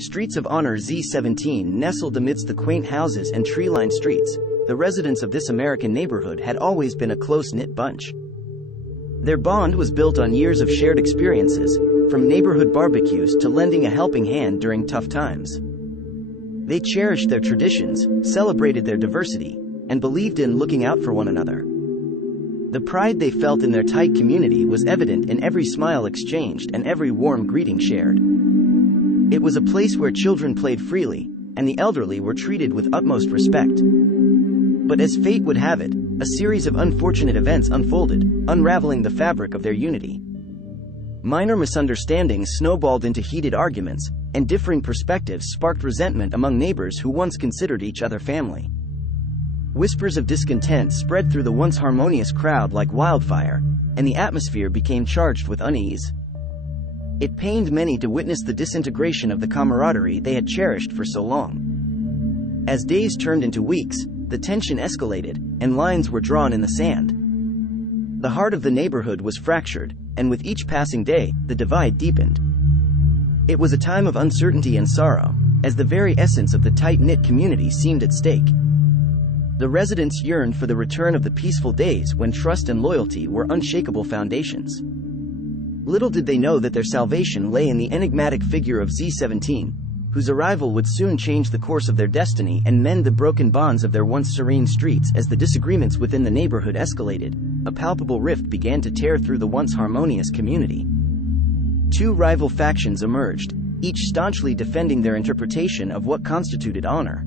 Streets of Honor Z17 nestled amidst the quaint houses and tree-lined streets. The residents of this American neighborhood had always been a close-knit bunch. Their bond was built on years of shared experiences, from neighborhood barbecues to lending a helping hand during tough times. They cherished their traditions, celebrated their diversity, and believed in looking out for one another. The pride they felt in their tight community was evident in every smile exchanged and every warm greeting shared. It was a place where children played freely, and the elderly were treated with utmost respect. But as fate would have it, a series of unfortunate events unfolded, unraveling the fabric of their unity. Minor misunderstandings snowballed into heated arguments, and differing perspectives sparked resentment among neighbors who once considered each other family. Whispers of discontent spread through the once harmonious crowd like wildfire, and the atmosphere became charged with unease. It pained many to witness the disintegration of the camaraderie they had cherished for so long. As days turned into weeks, the tension escalated, and lines were drawn in the sand. The heart of the neighborhood was fractured, and with each passing day, the divide deepened. It was a time of uncertainty and sorrow, as the very essence of the tight-knit community seemed at stake. The residents yearned for the return of the peaceful days when trust and loyalty were unshakable foundations. Little did they know that their salvation lay in the enigmatic figure of Z17, whose arrival would soon change the course of their destiny and mend the broken bonds of their once serene streets. As the disagreements within the neighborhood escalated, a palpable rift began to tear through the once harmonious community. Two rival factions emerged, each staunchly defending their interpretation of what constituted honor.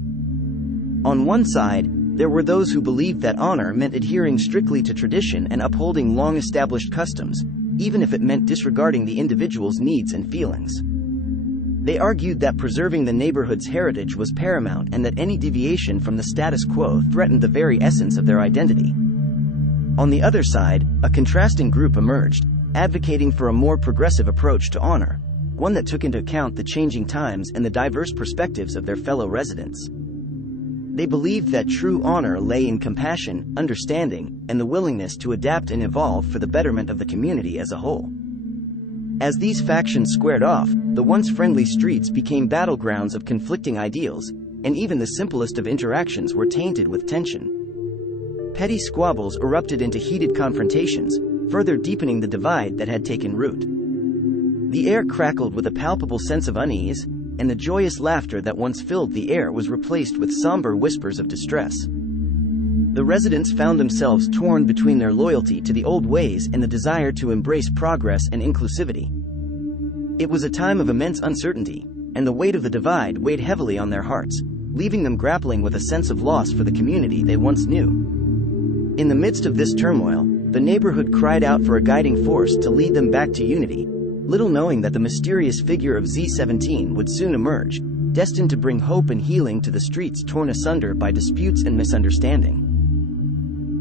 On one side, there were those who believed that honor meant adhering strictly to tradition and upholding long-established customs, even if it meant disregarding the individual's needs and feelings. They argued that preserving the neighborhood's heritage was paramount and that any deviation from the status quo threatened the very essence of their identity. On the other side, a contrasting group emerged, advocating for a more progressive approach to honor, one that took into account the changing times and the diverse perspectives of their fellow residents. They believed that true honor lay in compassion, understanding, and the willingness to adapt and evolve for the betterment of the community as a whole. As these factions squared off, the once friendly streets became battlegrounds of conflicting ideals, and even the simplest of interactions were tainted with tension. Petty squabbles erupted into heated confrontations, further deepening the divide that had taken root. The air crackled with a palpable sense of unease, and the joyous laughter that once filled the air was replaced with somber whispers of distress. The residents found themselves torn between their loyalty to the old ways and the desire to embrace progress and inclusivity. It was a time of immense uncertainty, and the weight of the divide weighed heavily on their hearts, leaving them grappling with a sense of loss for the community they once knew. In the midst of this turmoil, the neighborhood cried out for a guiding force to lead them back to unity, little knowing that the mysterious figure of Z17 would soon emerge, destined to bring hope and healing to the streets torn asunder by disputes and misunderstanding.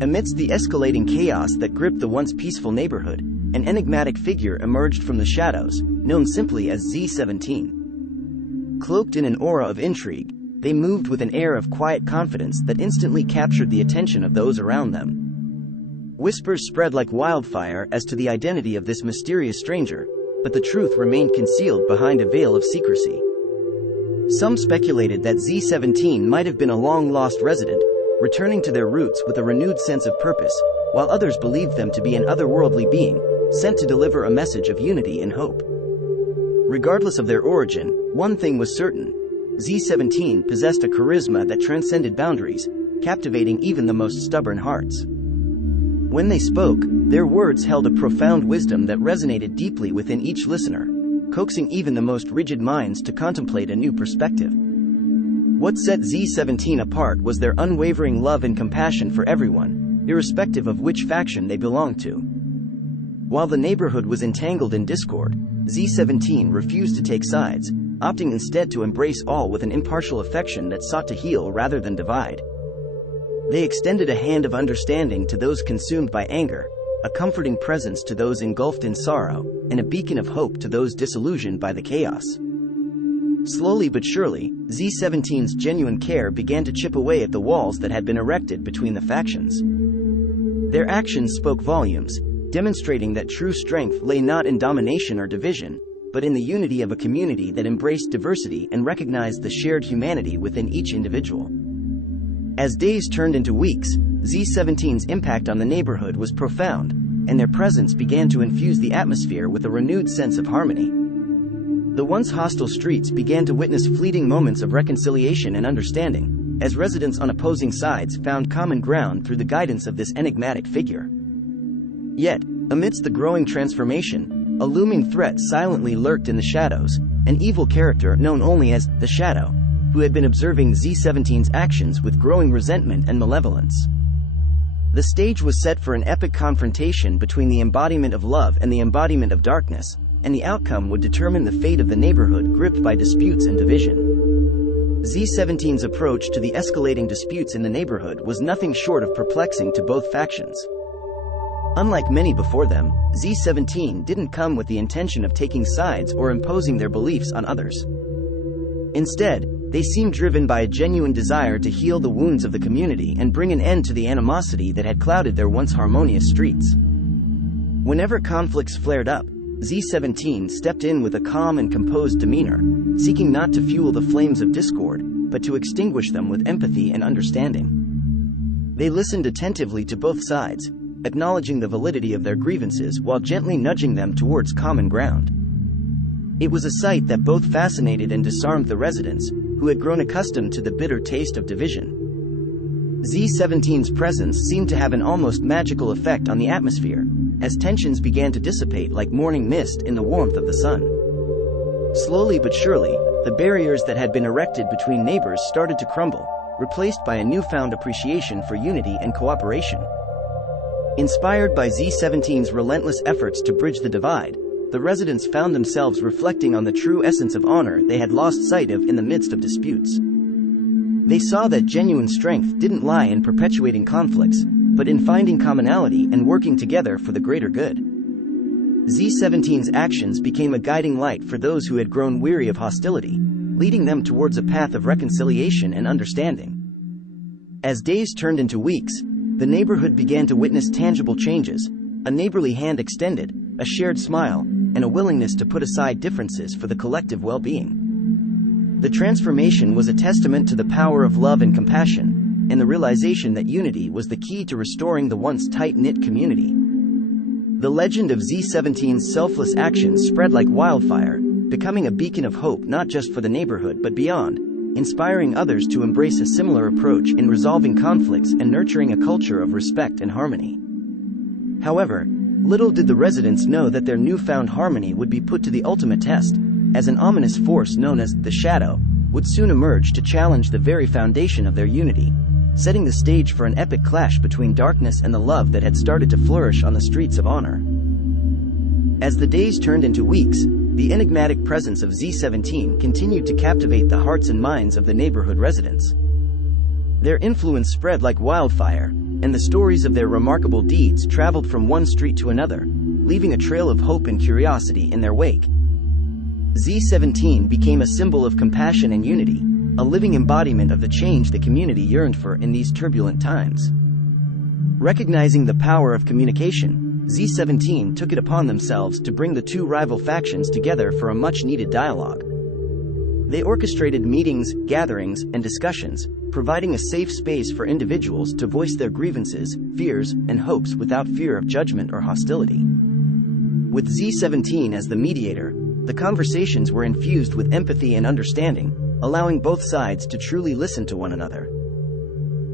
Amidst the escalating chaos that gripped the once peaceful neighborhood, an enigmatic figure emerged from the shadows, known simply as Z17. Cloaked in an aura of intrigue, they moved with an air of quiet confidence that instantly captured the attention of those around them. Whispers spread like wildfire as to the identity of this mysterious stranger, but the truth remained concealed behind a veil of secrecy. Some speculated that Z17 might have been a long-lost resident, returning to their roots with a renewed sense of purpose, while others believed them to be an otherworldly being, sent to deliver a message of unity and hope. Regardless of their origin, one thing was certain: Z17 possessed a charisma that transcended boundaries, captivating even the most stubborn hearts. When they spoke, their words held a profound wisdom that resonated deeply within each listener, coaxing even the most rigid minds to contemplate a new perspective. What set Z17 apart was their unwavering love and compassion for everyone, irrespective of which faction they belonged to. While the neighborhood was entangled in discord, Z17 refused to take sides, opting instead to embrace all with an impartial affection that sought to heal rather than divide. They extended a hand of understanding to those consumed by anger, a comforting presence to those engulfed in sorrow, and a beacon of hope to those disillusioned by the chaos. Slowly but surely, Z17's genuine care began to chip away at the walls that had been erected between the factions. Their actions spoke volumes, demonstrating that true strength lay not in domination or division, but in the unity of a community that embraced diversity and recognized the shared humanity within each individual. As days turned into weeks, Z17's impact on the neighborhood was profound, and their presence began to infuse the atmosphere with a renewed sense of harmony. The once hostile streets began to witness fleeting moments of reconciliation and understanding, as residents on opposing sides found common ground through the guidance of this enigmatic figure. Yet, amidst the growing transformation, a looming threat silently lurked in the shadows, an evil character known only as the Shadow, who had been observing Z17's actions with growing resentment and malevolence. The stage was set for an epic confrontation between the embodiment of love and the embodiment of darkness, and the outcome would determine the fate of the neighborhood gripped by disputes and division. Z17's approach to the escalating disputes in the neighborhood was nothing short of perplexing to both factions. Unlike many before them, Z17 didn't come with the intention of taking sides or imposing their beliefs on others. Instead, they seemed driven by a genuine desire to heal the wounds of the community and bring an end to the animosity that had clouded their once harmonious streets. Whenever conflicts flared up, Z17 stepped in with a calm and composed demeanor, seeking not to fuel the flames of discord, but to extinguish them with empathy and understanding. They listened attentively to both sides, acknowledging the validity of their grievances while gently nudging them towards common ground. It was a sight that both fascinated and disarmed the residents, who had grown accustomed to the bitter taste of division. Z17's presence seemed to have an almost magical effect on the atmosphere, as tensions began to dissipate like morning mist in the warmth of the sun. Slowly but surely, the barriers that had been erected between neighbors started to crumble, replaced by a newfound appreciation for unity and cooperation. Inspired by Z17's relentless efforts to bridge the divide, the residents found themselves reflecting on the true essence of honor they had lost sight of in the midst of disputes. They saw that genuine strength didn't lie in perpetuating conflicts, but in finding commonality and working together for the greater good. Z17's actions became a guiding light for those who had grown weary of hostility, leading them towards a path of reconciliation and understanding. As days turned into weeks, the neighborhood began to witness tangible changes: a neighborly hand extended, a shared smile, and a willingness to put aside differences for the collective well-being. The transformation was a testament to the power of love and compassion, and the realization that unity was the key to restoring the once tight-knit community. The legend of Z17's selfless actions spread like wildfire, becoming a beacon of hope not just for the neighborhood but beyond, inspiring others to embrace a similar approach in resolving conflicts and nurturing a culture of respect and harmony. However, little did the residents know that their newfound harmony would be put to the ultimate test, as an ominous force known as the Shadow would soon emerge to challenge the very foundation of their unity, setting the stage for an epic clash between darkness and the love that had started to flourish on the streets of honor. As the days turned into weeks, the enigmatic presence of Z17 continued to captivate the hearts and minds of the neighborhood residents. Their influence spread like wildfire, and the stories of their remarkable deeds traveled from one street to another, leaving a trail of hope and curiosity in their wake. Z17 became a symbol of compassion and unity, a living embodiment of the change the community yearned for in these turbulent times. Recognizing the power of communication, Z17 took it upon themselves to bring the two rival factions together for a much-needed dialogue. They orchestrated meetings, gatherings, and discussions, providing a safe space for individuals to voice their grievances, fears, and hopes without fear of judgment or hostility. With Z17 as the mediator, the conversations were infused with empathy and understanding, allowing both sides to truly listen to one another.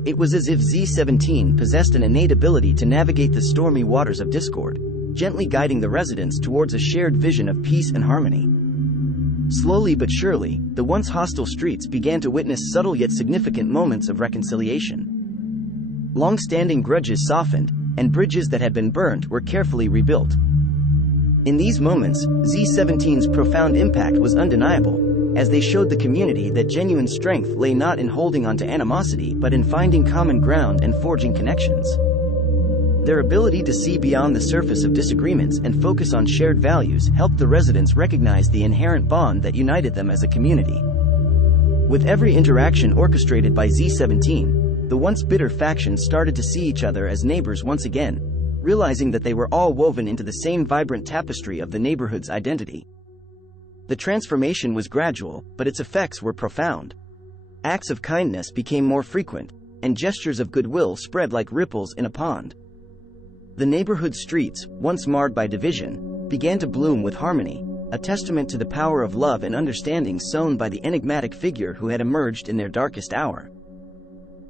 It was as if Z17 possessed an innate ability to navigate the stormy waters of discord, gently guiding the residents towards a shared vision of peace and harmony. Slowly but surely, the once hostile streets began to witness subtle yet significant moments of reconciliation. Long-standing grudges softened, and bridges that had been burned were carefully rebuilt. In these moments, Z17's profound impact was undeniable, as they showed the community that genuine strength lay not in holding on to animosity but in finding common ground and forging connections. Their ability to see beyond the surface of disagreements and focus on shared values helped the residents recognize the inherent bond that united them as a community. With every interaction orchestrated by Z17, the once bitter factions started to see each other as neighbors once again, realizing that they were all woven into the same vibrant tapestry of the neighborhood's identity. The transformation was gradual, but its effects were profound. Acts of kindness became more frequent, and gestures of goodwill spread like ripples in a pond. The neighborhood streets, once marred by division, began to bloom with harmony, a testament to the power of love and understanding sown by the enigmatic figure who had emerged in their darkest hour.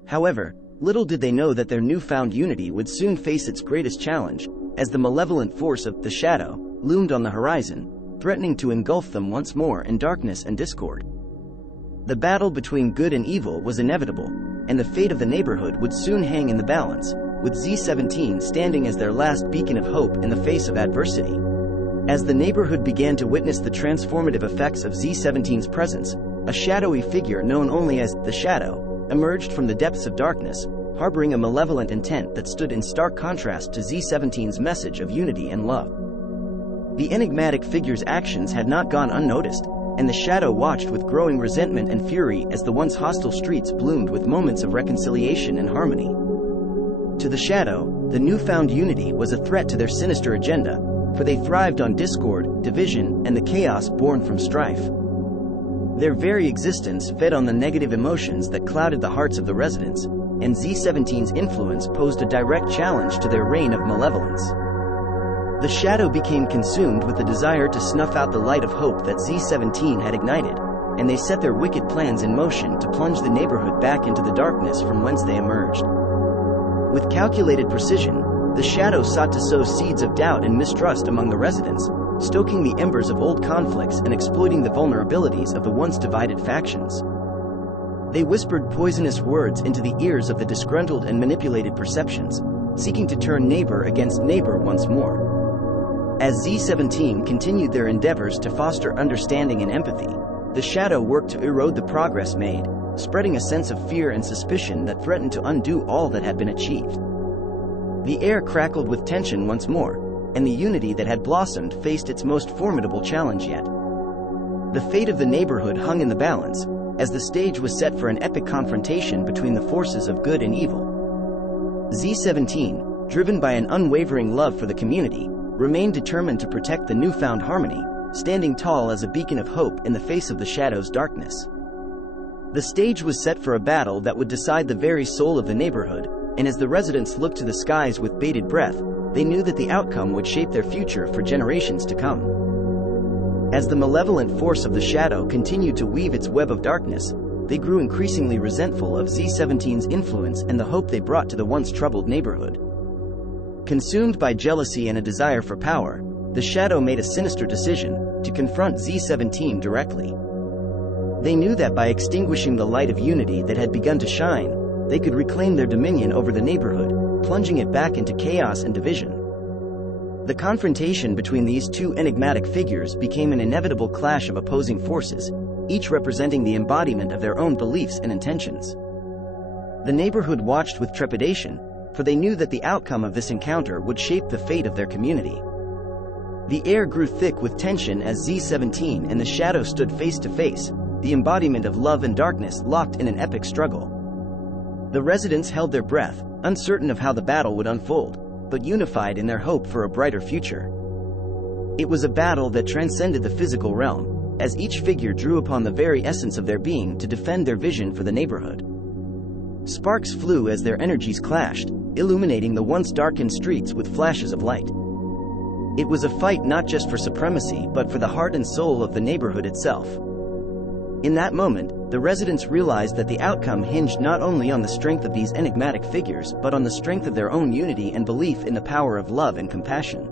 However, little did they know that their newfound unity would soon face its greatest challenge, as the malevolent force of the shadow loomed on the horizon, threatening to engulf them once more in darkness and discord. The battle between good and evil was inevitable, and the fate of the neighborhood would soon hang in the balance, with Z17 standing as their last beacon of hope in the face of adversity. As the neighborhood began to witness the transformative effects of Z17's presence, a shadowy figure known only as the Shadow emerged from the depths of darkness, harboring a malevolent intent that stood in stark contrast to Z17's message of unity and love. The enigmatic figure's actions had not gone unnoticed, and the Shadow watched with growing resentment and fury as the once hostile streets bloomed with moments of reconciliation and harmony. To the Shadow, the newfound unity was a threat to their sinister agenda, for they thrived on discord, division, and the chaos born from strife. Their very existence fed on the negative emotions that clouded the hearts of the residents, and Z17's influence posed a direct challenge to their reign of malevolence. The Shadow became consumed with the desire to snuff out the light of hope that Z17 had ignited, and they set their wicked plans in motion to plunge the neighborhood back into the darkness from whence they emerged. With calculated precision, the Shadow sought to sow seeds of doubt and mistrust among the residents, stoking the embers of old conflicts and exploiting the vulnerabilities of the once divided factions. They whispered poisonous words into the ears of the disgruntled and manipulated perceptions, seeking to turn neighbor against neighbor once more. As Z17 continued their endeavors to foster understanding and empathy, the Shadow worked to erode the progress made, spreading a sense of fear and suspicion that threatened to undo all that had been achieved. The air crackled with tension once more, and the unity that had blossomed faced its most formidable challenge yet. The fate of the neighborhood hung in the balance, as the stage was set for an epic confrontation between the forces of good and evil. Z17, driven by an unwavering love for the community, remained determined to protect the newfound harmony, standing tall as a beacon of hope in the face of the Shadow's darkness. The stage was set for a battle that would decide the very soul of the neighborhood, and as the residents looked to the skies with bated breath, they knew that the outcome would shape their future for generations to come. As the malevolent force of the Shadow continued to weave its web of darkness, they grew increasingly resentful of Z17's influence and the hope they brought to the once troubled neighborhood. Consumed by jealousy and a desire for power, the Shadow made a sinister decision to confront Z17 directly. They knew that by extinguishing the light of unity that had begun to shine, they could reclaim their dominion over the neighborhood, plunging it back into chaos and division. The confrontation between these two enigmatic figures became an inevitable clash of opposing forces, each representing the embodiment of their own beliefs and intentions. The neighborhood watched with trepidation, for they knew that the outcome of this encounter would shape the fate of their community. The air grew thick with tension as Z17 and the Shadow stood face to face, the embodiment of love and darkness locked in an epic struggle. The residents held their breath, uncertain of how the battle would unfold, but unified in their hope for a brighter future. It was a battle that transcended the physical realm, as each figure drew upon the very essence of their being to defend their vision for the neighborhood. Sparks flew as their energies clashed, illuminating the once darkened streets with flashes of light. It was a fight not just for supremacy but for the heart and soul of the neighborhood itself. In that moment, the residents realized that the outcome hinged not only on the strength of these enigmatic figures but on the strength of their own unity and belief in the power of love and compassion.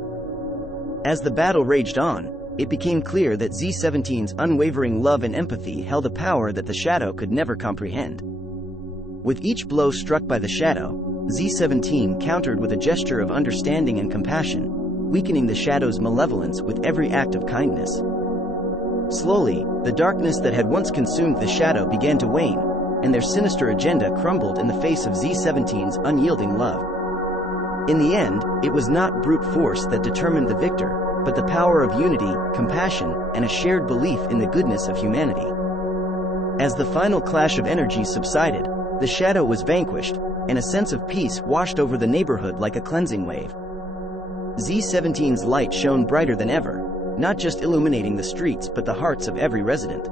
As the battle raged on, it became clear that Z17's unwavering love and empathy held a power that the Shadow could never comprehend. With each blow struck by the Shadow, Z17 countered with a gesture of understanding and compassion, weakening the Shadow's malevolence with every act of kindness. Slowly, the darkness that had once consumed the Shadow began to wane, and their sinister agenda crumbled in the face of Z17's unyielding love. In the end, it was not brute force that determined the victor, but the power of unity, compassion, and a shared belief in the goodness of humanity. As the final clash of energies subsided, the Shadow was vanquished, and a sense of peace washed over the neighborhood like a cleansing wave. Z17's light shone brighter than ever, not just illuminating the streets but the hearts of every resident.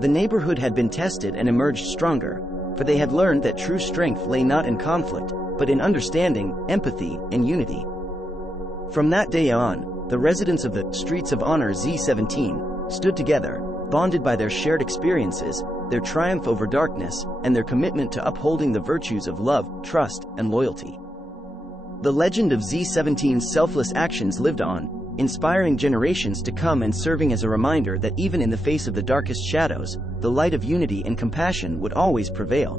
The neighborhood had been tested and emerged stronger, for they had learned that true strength lay not in conflict, but in understanding, empathy, and unity. From that day on, the residents of the Streets of Honor Z17 stood together, bonded by their shared experiences, their triumph over darkness, and their commitment to upholding the virtues of love, trust, and loyalty. The legend of Z17's selfless actions lived on, inspiring generations to come and serving as a reminder that even in the face of the darkest shadows, the light of unity and compassion would always prevail.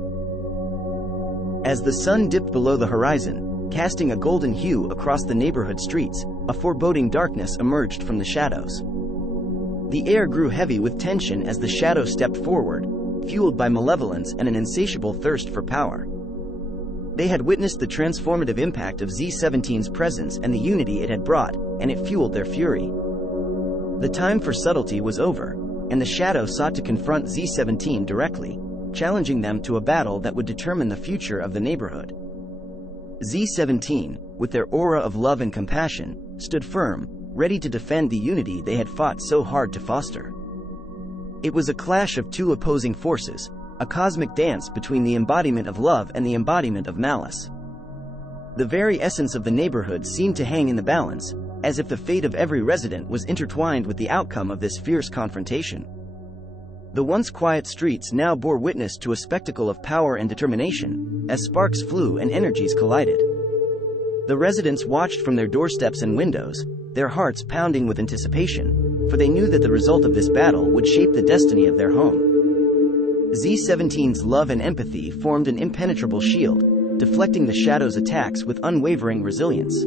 As the sun dipped below the horizon, casting a golden hue across the neighborhood streets, a foreboding darkness emerged from the shadows. The air grew heavy with tension as the shadow stepped forward, fueled by malevolence and an insatiable thirst for power. They had witnessed the transformative impact of Z17's presence and the unity it had brought, and it fueled their fury. The time for subtlety was over, and the shadow sought to confront Z17 directly, challenging them to a battle that would determine the future of the neighborhood. Z17, with their aura of love and compassion, stood firm, ready to defend the unity they had fought so hard to foster. It was a clash of two opposing forces, a cosmic dance between the embodiment of love and the embodiment of malice. The very essence of the neighborhood seemed to hang in the balance, as if the fate of every resident was intertwined with the outcome of this fierce confrontation. The once quiet streets now bore witness to a spectacle of power and determination, as sparks flew and energies collided. The residents watched from their doorsteps and windows, their hearts pounding with anticipation, for they knew that the result of this battle would shape the destiny of their home. Z17's love and empathy formed an impenetrable shield, deflecting the shadow's attacks with unwavering resilience.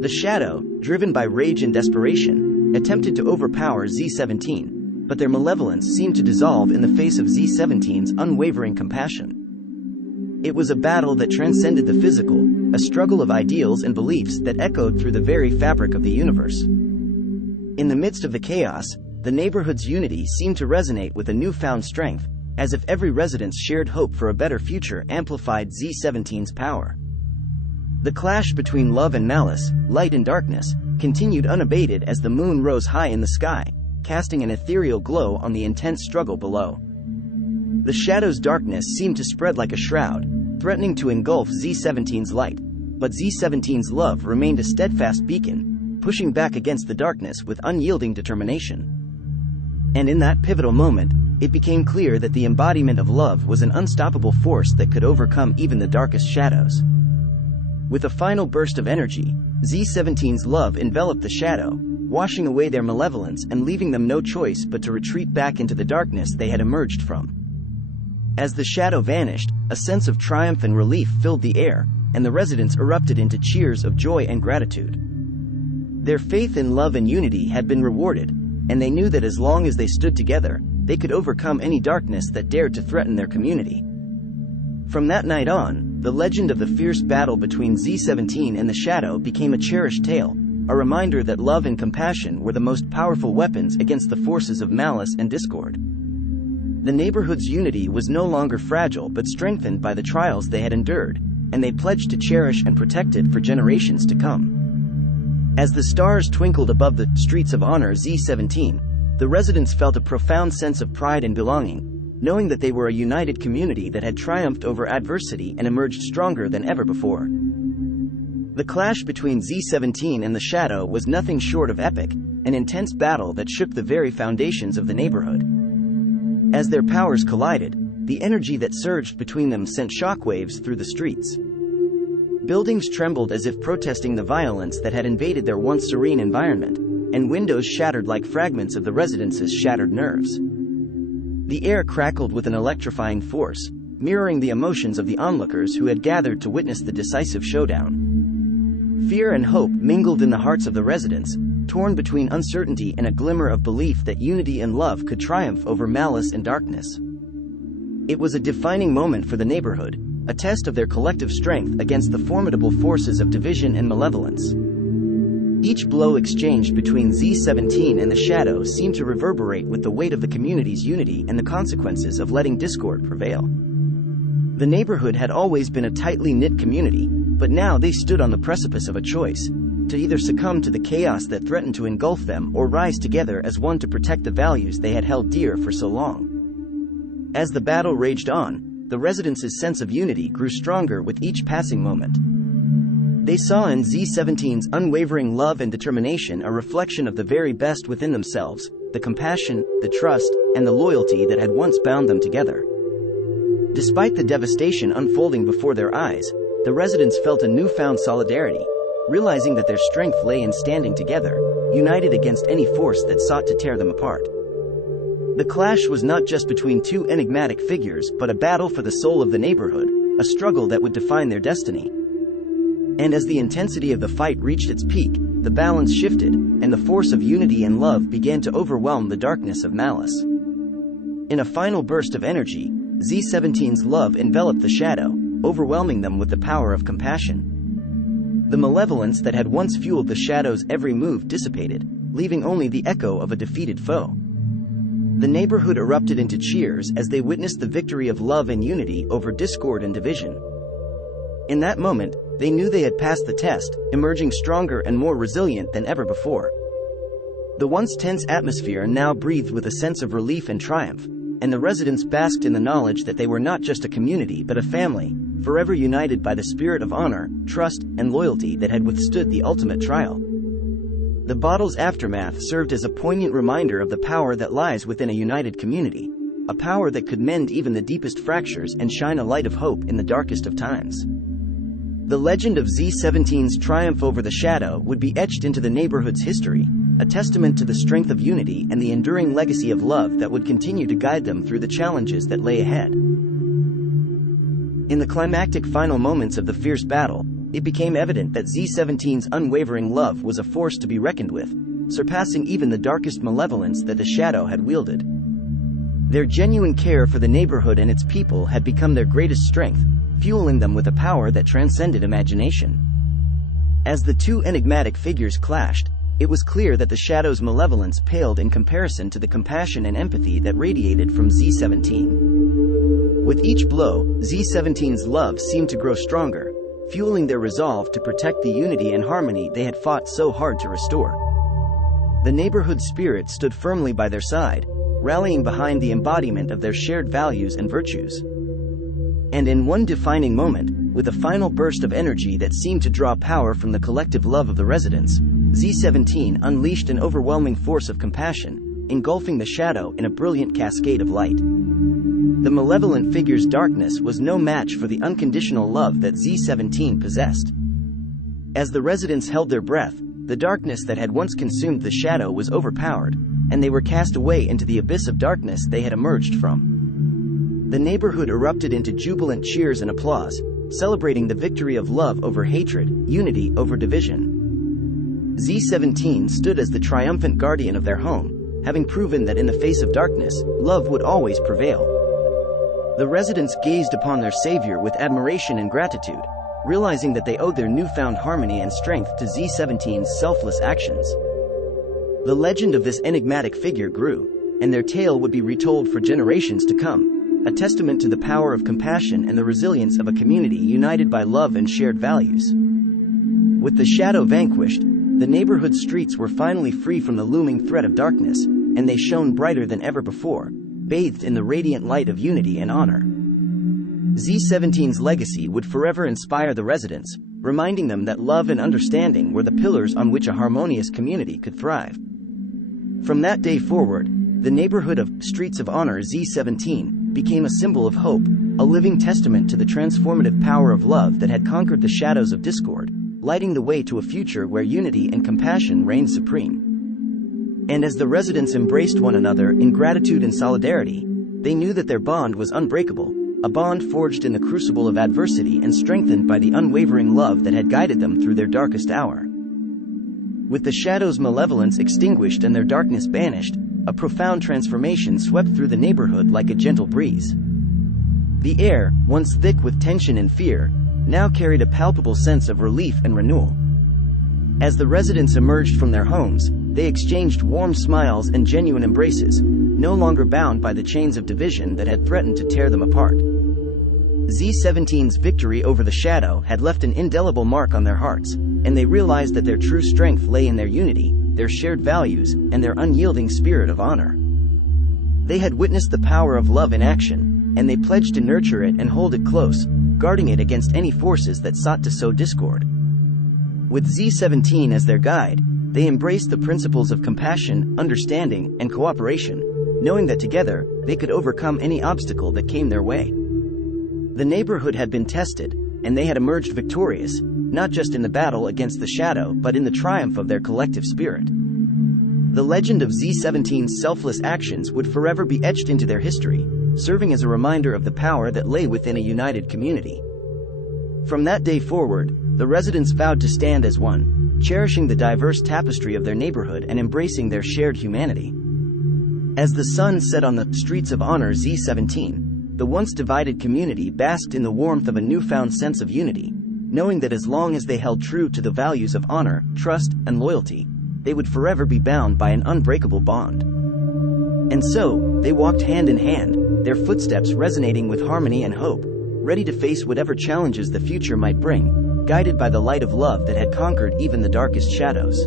The shadow, driven by rage and desperation, attempted to overpower Z17, but their malevolence seemed to dissolve in the face of Z17's unwavering compassion. It was a battle that transcended the physical, a struggle of ideals and beliefs that echoed through the very fabric of the universe. In the midst of the chaos, the neighborhood's unity seemed to resonate with a newfound strength, as if every resident's shared hope for a better future amplified Z17's power. The clash between love and malice, light and darkness, continued unabated as the moon rose high in the sky, casting an ethereal glow on the intense struggle below. The shadow's darkness seemed to spread like a shroud, threatening to engulf Z17's light, but Z17's love remained a steadfast beacon, pushing back against the darkness with unyielding determination. And in that pivotal moment, it became clear that the embodiment of love was an unstoppable force that could overcome even the darkest shadows. With a final burst of energy, Z17's love enveloped the shadow, washing away their malevolence and leaving them no choice but to retreat back into the darkness they had emerged from. As the shadow vanished, a sense of triumph and relief filled the air, and the residents erupted into cheers of joy and gratitude. Their faith in love and unity had been rewarded, and they knew that as long as they stood together, they could overcome any darkness that dared to threaten their community. From that night on, the legend of the fierce battle between Z17 and the Shadow became a cherished tale, a reminder that love and compassion were the most powerful weapons against the forces of malice and discord. The neighborhood's unity was no longer fragile but strengthened by the trials they had endured, and they pledged to cherish and protect it for generations to come. As the stars twinkled above the Streets of Honor Z17, the residents felt a profound sense of pride and belonging, knowing that they were a united community that had triumphed over adversity and emerged stronger than ever before. The clash between Z17 and the Shadow was nothing short of epic, an intense battle that shook the very foundations of the neighborhood. As their powers collided, the energy that surged between them sent shockwaves through the streets. Buildings trembled as if protesting the violence that had invaded their once serene environment, and windows shattered like fragments of the residents' shattered nerves. The air crackled with an electrifying force, mirroring the emotions of the onlookers who had gathered to witness the decisive showdown. Fear and hope mingled in the hearts of the residents, torn between uncertainty and a glimmer of belief that unity and love could triumph over malice and darkness. It was a defining moment for the neighborhood, a test of their collective strength against the formidable forces of division and malevolence. Each blow exchanged between Z17 and the Shadow seemed to reverberate with the weight of the community's unity and the consequences of letting discord prevail. The neighborhood had always been a tightly knit community, but now they stood on the precipice of a choice: to either succumb to the chaos that threatened to engulf them or rise together as one to protect the values they had held dear for so long. As the battle raged on, the residents' sense of unity grew stronger with each passing moment. They saw in Z17's unwavering love and determination a reflection of the very best within themselves, the compassion, the trust, and the loyalty that had once bound them together. Despite the devastation unfolding before their eyes, the residents felt a newfound solidarity, realizing that their strength lay in standing together, united against any force that sought to tear them apart. The clash was not just between two enigmatic figures but a battle for the soul of the neighborhood, a struggle that would define their destiny. And as the intensity of the fight reached its peak, the balance shifted, and the force of unity and love began to overwhelm the darkness of malice. In a final burst of energy, Z17's love enveloped the shadow, overwhelming them with the power of compassion. The malevolence that had once fueled the shadow's every move dissipated, leaving only the echo of a defeated foe. The neighborhood erupted into cheers as they witnessed the victory of love and unity over discord and division. In that moment, they knew they had passed the test, emerging stronger and more resilient than ever before. The once tense atmosphere now breathed with a sense of relief and triumph, and the residents basked in the knowledge that they were not just a community but a family, forever united by the spirit of honor, trust, and loyalty that had withstood the ultimate trial. The battle's aftermath served as a poignant reminder of the power that lies within a united community, a power that could mend even the deepest fractures and shine a light of hope in the darkest of times. The legend of Z17's triumph over the shadow would be etched into the neighborhood's history, a testament to the strength of unity and the enduring legacy of love that would continue to guide them through the challenges that lay ahead. In the climactic final moments of the fierce battle, it became evident that Z17's unwavering love was a force to be reckoned with, surpassing even the darkest malevolence that the shadow had wielded. Their genuine care for the neighborhood and its people had become their greatest strength, fueling them with a power that transcended imagination. As the two enigmatic figures clashed, it was clear that the shadow's malevolence paled in comparison to the compassion and empathy that radiated from Z17. With each blow, Z17's love seemed to grow stronger, fueling their resolve to protect the unity and harmony they had fought so hard to restore. The neighborhood spirit stood firmly by their side, rallying behind the embodiment of their shared values and virtues. And in one defining moment, with a final burst of energy that seemed to draw power from the collective love of the residents, Z17 unleashed an overwhelming force of compassion, engulfing the shadow in a brilliant cascade of light. The malevolent figure's darkness was no match for the unconditional love that Z17 possessed. As the residents held their breath, the darkness that had once consumed the shadow was overpowered, and they were cast away into the abyss of darkness they had emerged from. The neighborhood erupted into jubilant cheers and applause, celebrating the victory of love over hatred, unity over division. Z17 stood as the triumphant guardian of their home, having proven that in the face of darkness, love would always prevail. The residents gazed upon their savior with admiration and gratitude, realizing that they owed their newfound harmony and strength to Z17's selfless actions. The legend of this enigmatic figure grew, and their tale would be retold for generations to come, a testament to the power of compassion and the resilience of a community united by love and shared values. With the shadow vanquished, the neighborhood streets were finally free from the looming threat of darkness, and they shone brighter than ever before, bathed in the radiant light of unity and honor. Z17's legacy would forever inspire the residents, reminding them that love and understanding were the pillars on which a harmonious community could thrive. From that day forward, the neighborhood of Streets of Honor Z17 became a symbol of hope, a living testament to the transformative power of love that had conquered the shadows of discord, lighting the way to a future where unity and compassion reigned supreme. And as the residents embraced one another in gratitude and solidarity, they knew that their bond was unbreakable, a bond forged in the crucible of adversity and strengthened by the unwavering love that had guided them through their darkest hour. With the shadow's malevolence extinguished and their darkness banished, a profound transformation swept through the neighborhood like a gentle breeze. The air, once thick with tension and fear, now carried a palpable sense of relief and renewal. As the residents emerged from their homes, they exchanged warm smiles and genuine embraces, no longer bound by the chains of division that had threatened to tear them apart. Z17's victory over the shadow had left an indelible mark on their hearts, and they realized that their true strength lay in their unity, their shared values, and their unyielding spirit of honor. They had witnessed the power of love in action, and they pledged to nurture it and hold it close, guarding it against any forces that sought to sow discord. With Z17 as their guide, they embraced the principles of compassion, understanding, and cooperation, knowing that together, they could overcome any obstacle that came their way. The neighborhood had been tested, and they had emerged victorious, not just in the battle against the shadow but in the triumph of their collective spirit. The legend of Z17's selfless actions would forever be etched into their history, serving as a reminder of the power that lay within a united community. From that day forward, the residents vowed to stand as one, cherishing the diverse tapestry of their neighborhood and embracing their shared humanity. As the sun set on the streets of honor Z17, the once divided community basked in the warmth of a newfound sense of unity, knowing that as long as they held true to the values of honor, trust, and loyalty, they would forever be bound by an unbreakable bond. And so, they walked hand in hand, their footsteps resonating with harmony and hope, ready to face whatever challenges the future might bring, guided by the light of love that had conquered even the darkest shadows.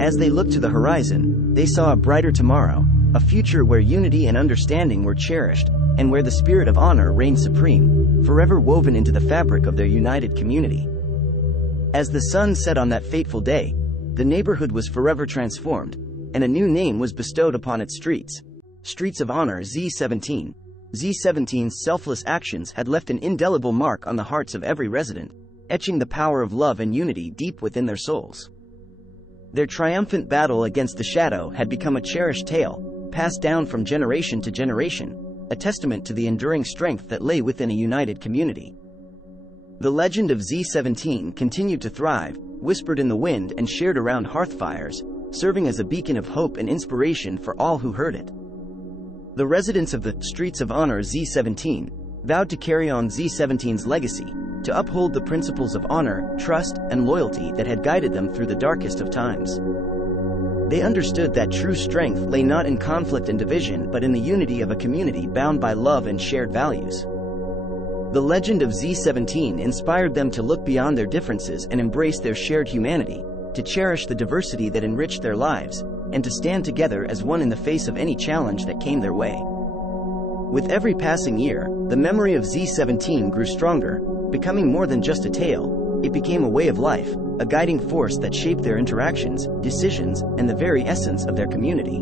As they looked to the horizon, they saw a brighter tomorrow, a future where unity and understanding were cherished, and where the spirit of honor reigned supreme, forever woven into the fabric of their united community. As the sun set on that fateful day, the neighborhood was forever transformed, and a new name was bestowed upon its streets. Streets of Honor Z17. Z17's selfless actions had left an indelible mark on the hearts of every resident, etching the power of love and unity deep within their souls. Their triumphant battle against the shadow had become a cherished tale, passed down from generation to generation, a testament to the enduring strength that lay within a united community. The legend of Z17 continued to thrive, whispered in the wind and shared around hearthfires, serving as a beacon of hope and inspiration for all who heard it. The residents of the Streets of Honor Z17 vowed to carry on Z17's legacy, to uphold the principles of honor, trust, and loyalty that had guided them through the darkest of times. They understood that true strength lay not in conflict and division but in the unity of a community bound by love and shared values. The legend of Z17 inspired them to look beyond their differences and embrace their shared humanity, to cherish the diversity that enriched their lives, and to stand together as one in the face of any challenge that came their way. With every passing year, the memory of Z17 grew stronger, becoming more than just a tale. It became a way of life, a guiding force that shaped their interactions, decisions, and the very essence of their community.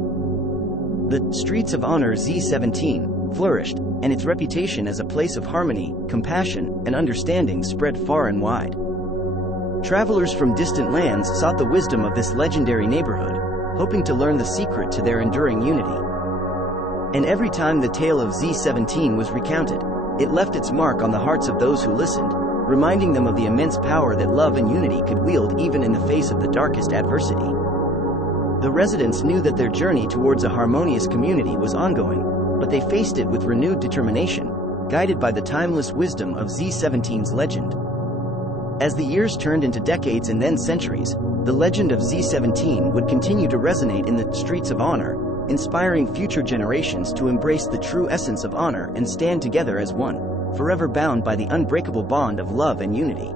The Streets of Honor Z17 flourished, and its reputation as a place of harmony, compassion, and understanding spread far and wide. Travelers from distant lands sought the wisdom of this legendary neighborhood, hoping to learn the secret to their enduring unity. And every time the tale of Z17 was recounted, it left its mark on the hearts of those who listened, reminding them of the immense power that love and unity could wield even in the face of the darkest adversity. The residents knew that their journey towards a harmonious community was ongoing, but they faced it with renewed determination, guided by the timeless wisdom of Z17's legend. As the years turned into decades and then centuries, the legend of Z17 would continue to resonate in the Streets of Honor, inspiring future generations to embrace the true essence of honor and stand together as one, forever bound by the unbreakable bond of love and unity.